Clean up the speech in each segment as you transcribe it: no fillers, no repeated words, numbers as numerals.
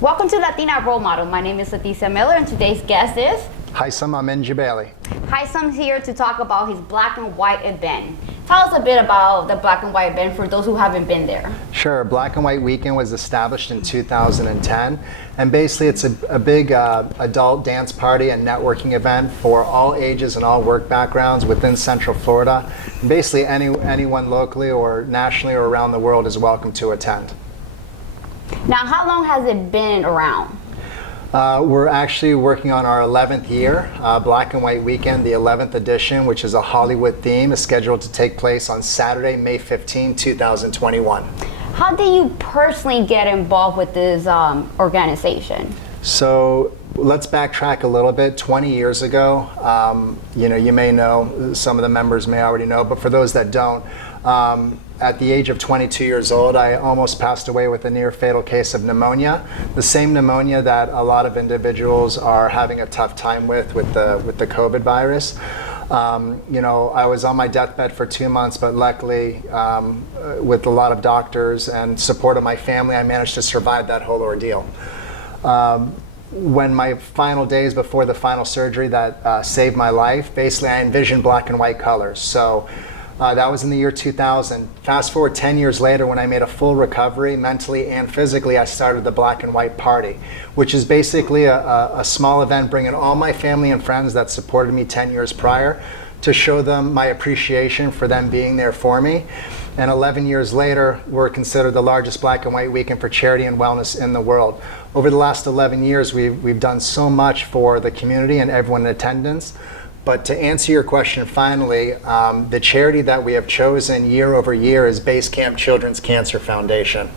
Welcome to Latina Role Model. My name is Leticia Miller, and today's guest is Heissam Jebailey. Heissam's here to talk about his black and white event. Tell us a bit about the black and white event for those who haven't been there. Sure. Black and White Weekend was established in 2010, and basically it's a big adult dance party and networking event for all ages and all work backgrounds within Central Florida. And basically anyone locally or nationally or around the world is welcome to attend. Now, how long has it been around? We're actually working on our 11th year. Black and White Weekend, the 11th edition, which is a Hollywood theme, is scheduled to take place on Saturday, May 15, 2021. How did you personally get involved with this organization? So let's backtrack a little bit. 20 years ago, you may know, some of the members may already know, but for those that don't, at the age of 22 years old, I almost passed away with a near fatal case of pneumonia. The same pneumonia that a lot of individuals are having a tough time with the COVID virus. I was on my deathbed for 2 months, but luckily, with a lot of doctors and support of my family, I managed to survive that whole ordeal. When my final days before the final surgery that saved my life, basically I envisioned black and white colors. So that was in the year 2000. Fast forward 10 years later, when I made a full recovery mentally and physically, I started the Black and White Party, which is basically a small event bringing all my family and friends that supported me 10 years prior to show them my appreciation for them being there for me. And 11 years later, we're considered the largest black and white weekend for charity and wellness in the world. Over the last 11 years, we've done so much for the community and everyone in attendance. But to answer your question finally, the charity that we have chosen year over year is Base Camp Children's Cancer Foundation.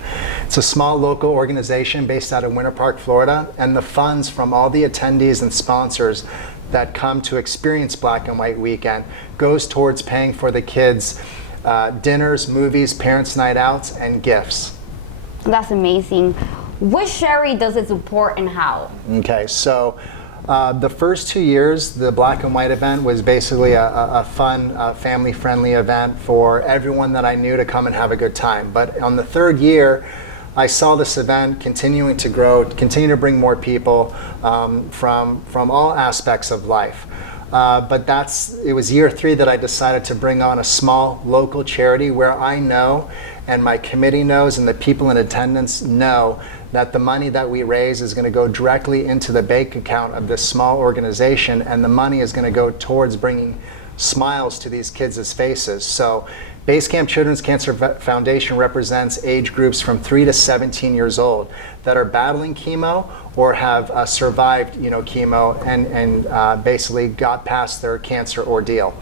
It's a small local organization based out of Winter Park, Florida, and the funds from all the attendees and sponsors that come to experience Black and White Weekend goes towards paying for the kids' dinners, movies, parents' night outs, and gifts. That's amazing. Which charity does it support and how? Okay, so the first 2 years, the Black and White event was basically a fun, family-friendly event for everyone that I knew to come and have a good time. But on the third year, I saw this event continuing to grow, continue to bring more people from all aspects of life. But it was year 3 that I decided to bring on a small local charity where I know and my committee knows and the people in attendance know that the money that we raise is going to go directly into the bank account of this small organization, and the money is going to go towards bringing smiles to these kids' faces. So Base Camp Children's Cancer Foundation represents age groups from 3 to 17 years old that are battling chemo or have survived chemo and basically got past their cancer ordeal.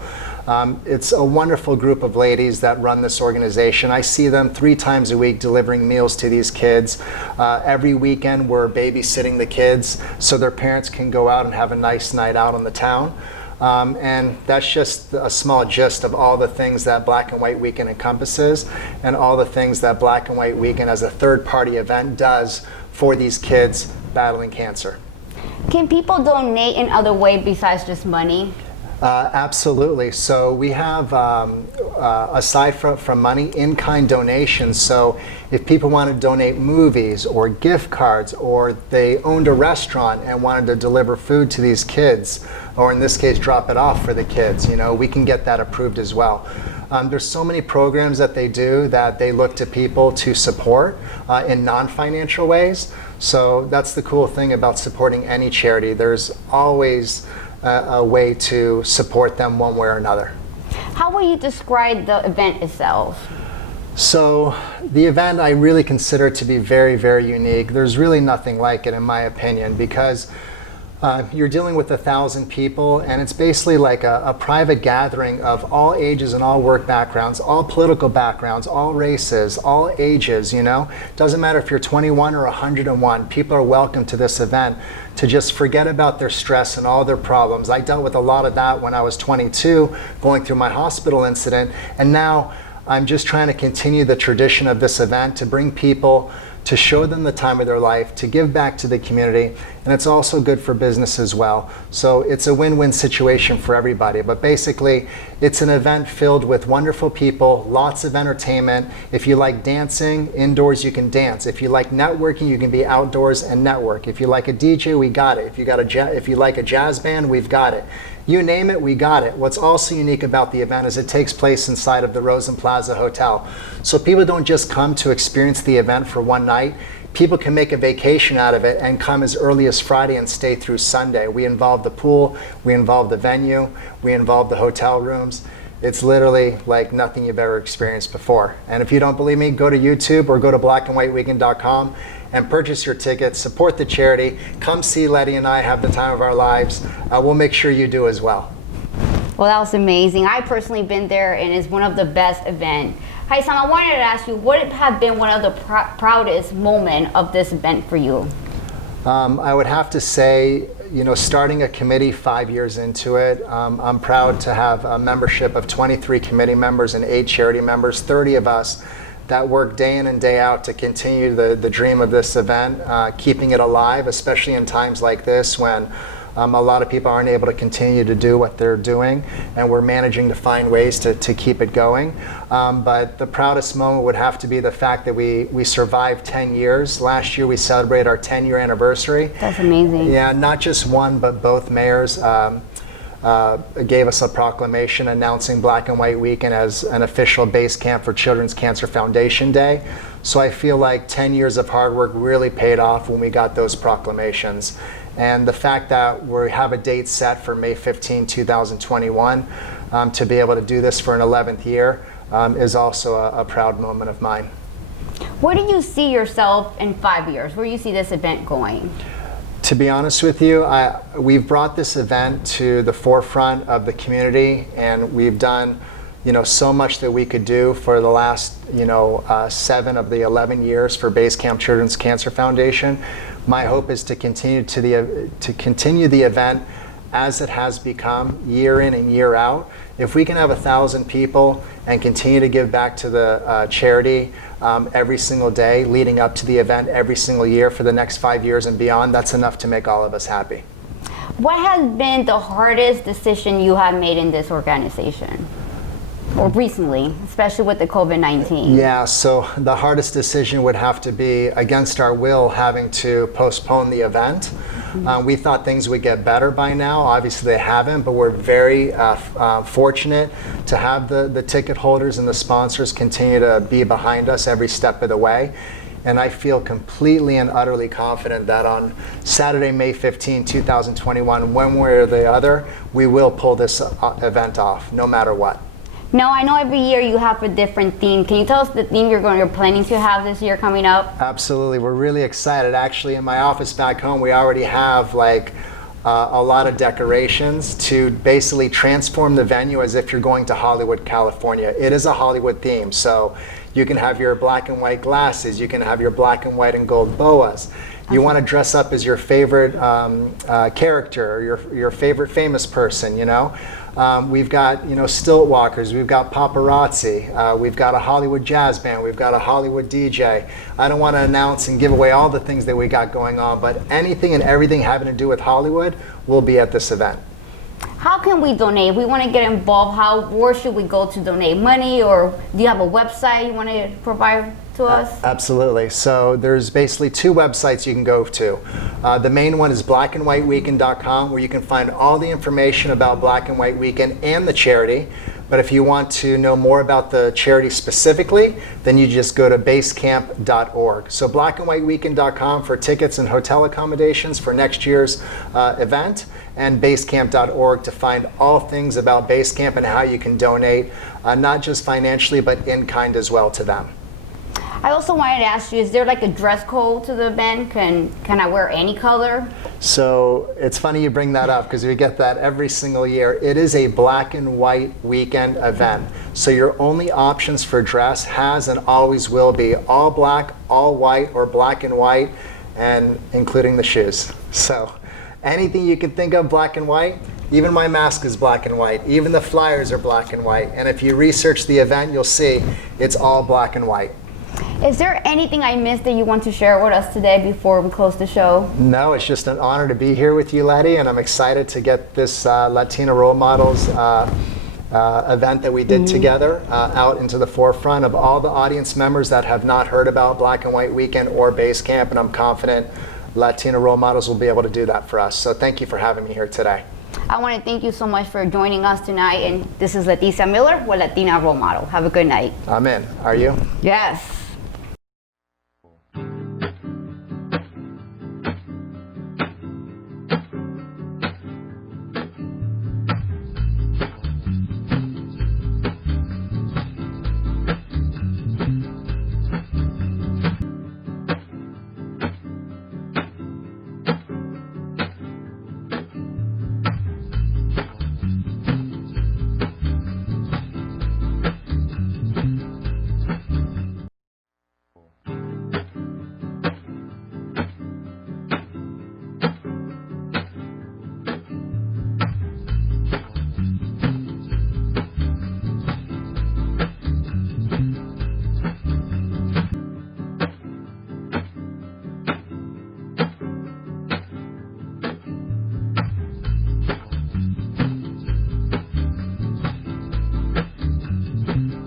It's a wonderful group of ladies that run this organization. I see them 3 times a week delivering meals to these kids. Every weekend we're babysitting the kids so their parents can go out and have a nice night out on the town. And that's just a small gist of all the things that Black and White Weekend encompasses and all the things that Black and White Weekend as a third-party event does for these kids battling cancer. Can people donate in other ways besides just money? Absolutely. So we have, aside from money, in-kind donations. So if people want to donate movies or gift cards, or they owned a restaurant and wanted to deliver food to these kids, or in this case, drop it off for the kids, we can get that approved as well. There's so many programs that they do that they look to people to support in non-financial ways. So that's the cool thing about supporting any charity. There's always a way to support them one way or another. How will you describe the event itself? So the event I really consider to be very, very unique. There's really nothing like it in my opinion, because you're dealing with 1,000 people, and it's basically like a private gathering of all ages and all work backgrounds, all political backgrounds, all races, all ages, Doesn't matter if you're 21 or 101, people are welcome to this event to just forget about their stress and all their problems. I dealt with a lot of that when I was 22, going through my hospital incident, and now I'm just trying to continue the tradition of this event to bring people to show them the time of their life, to give back to the community, and it's also good for business as well. So it's a win-win situation for everybody. But basically, it's an event filled with wonderful people, lots of entertainment. If you like dancing, indoors you can dance. If you like networking, you can be outdoors and network. If you like a DJ, we got it. If you like a jazz band, we've got it. You name it, we got it. What's also unique about the event is it takes place inside of the Rosen Plaza Hotel. So people don't just come to experience the event for one night. People can make a vacation out of it and come as early as Friday and stay through Sunday. We involve the pool, we involve the venue, we involve the hotel rooms. It's literally like nothing you've ever experienced before. And if you don't believe me, go to YouTube or go to blackandwhiteweekend.com and purchase your tickets, support the charity, come see Letty and I have the time of our lives. We'll make sure you do as well. Well, that was amazing. I personally been there and it's one of the best events. Heissam, I wanted to ask you, what would have been one of the proudest moment of this event for you? I would have to say, starting a committee 5 years into it, I'm proud to have a membership of 23 committee members and 8 charity members, 30 of us that work day in and day out to continue the dream of this event, keeping it alive, especially in times like this when a lot of people aren't able to continue to do what they're doing, and we're managing to find ways to keep it going. But the proudest moment would have to be the fact that we survived 10 years. Last year we celebrated our 10-year anniversary. That's amazing. Yeah, not just one, but both mayors gave us a proclamation announcing Black and White Weekend as an official base camp for Children's Cancer Foundation Day. So I feel like 10 years of hard work really paid off when we got those proclamations. And the fact that we have a date set for May 15, 2021, to be able to do this for an 11th year is also a proud moment of mine. Where do you see yourself in 5 years? Where do you see this event going? To be honest with you, we've brought this event to the forefront of the community, and we've done so much that we could do for the last 7 of the 11 years for Base Camp Children's Cancer Foundation. My hope is to continue the event as it has become year in and year out. If we can have 1,000 people and continue to give back to the charity every single day leading up to the event every single year for the next 5 years and beyond, that's enough to make all of us happy. What has been the hardest decision you have made in this organization? Or recently, especially with the COVID-19? Yeah, so the hardest decision would have to be, against our will, having to postpone the event. We thought things would get better by now. Obviously they haven't, but we're very fortunate to have the ticket holders and the sponsors continue to be behind us every step of the way. And I feel completely and utterly confident that on Saturday, May 15, 2021, one way or the other, we will pull this event off, no matter what. Now, I know every year you have a different theme. Can you tell us the theme you're planning to have this year coming up? Absolutely. We're really excited. Actually, in my office back home, we already have a lot of decorations to basically transform the venue as if you're going to Hollywood, California. It is a Hollywood theme, so you can have your black and white glasses, you can have your black and white and gold boas. You want to dress up as your favorite character or your favorite famous person, We've got, stilt walkers, we've got paparazzi, we've got a Hollywood jazz band, we've got a Hollywood DJ. I don't want to announce and give away all the things that we got going on, but anything and everything having to do with Hollywood will be at this event. How can we donate? If we want to get involved, where should we go to donate money, or do you have a website you want to provide to us? Absolutely. So there's basically 2 websites you can go to. The main one is blackandwhiteweekend.com, where you can find all the information about Black and White Weekend and the charity. But if you want to know more about the charity specifically, then you just go to basecamp.org. So blackandwhiteweekend.com for tickets and hotel accommodations for next year's event, and basecamp.org to find all things about Basecamp and how you can donate, not just financially, but in kind as well to them. I also wanted to ask you, is there like a dress code to the event? Can I wear any color? So it's funny you bring that up because we get that every single year. It is a Black and White Weekend event. So your only options for dress has and always will be all black, all white, or black and white, and including the shoes. So anything you can think of black and white. Even my mask is black and white. Even the flyers are black and white. And if you research the event, you'll see it's all black and white. Is there anything I missed that you want to share with us today before we close the show? No, it's just an honor to be here with you, Letty, and I'm excited to get this Latina Role Models event that we did together out into the forefront of all the audience members that have not heard about Black and White Weekend or Base Camp, and I'm confident Latina Role Models will be able to do that for us. So thank you for having me here today. I want to thank you so much for joining us tonight, and this is Leticia Miller with Latina Role Model. Have a good night. I'm in. Are you? Yes.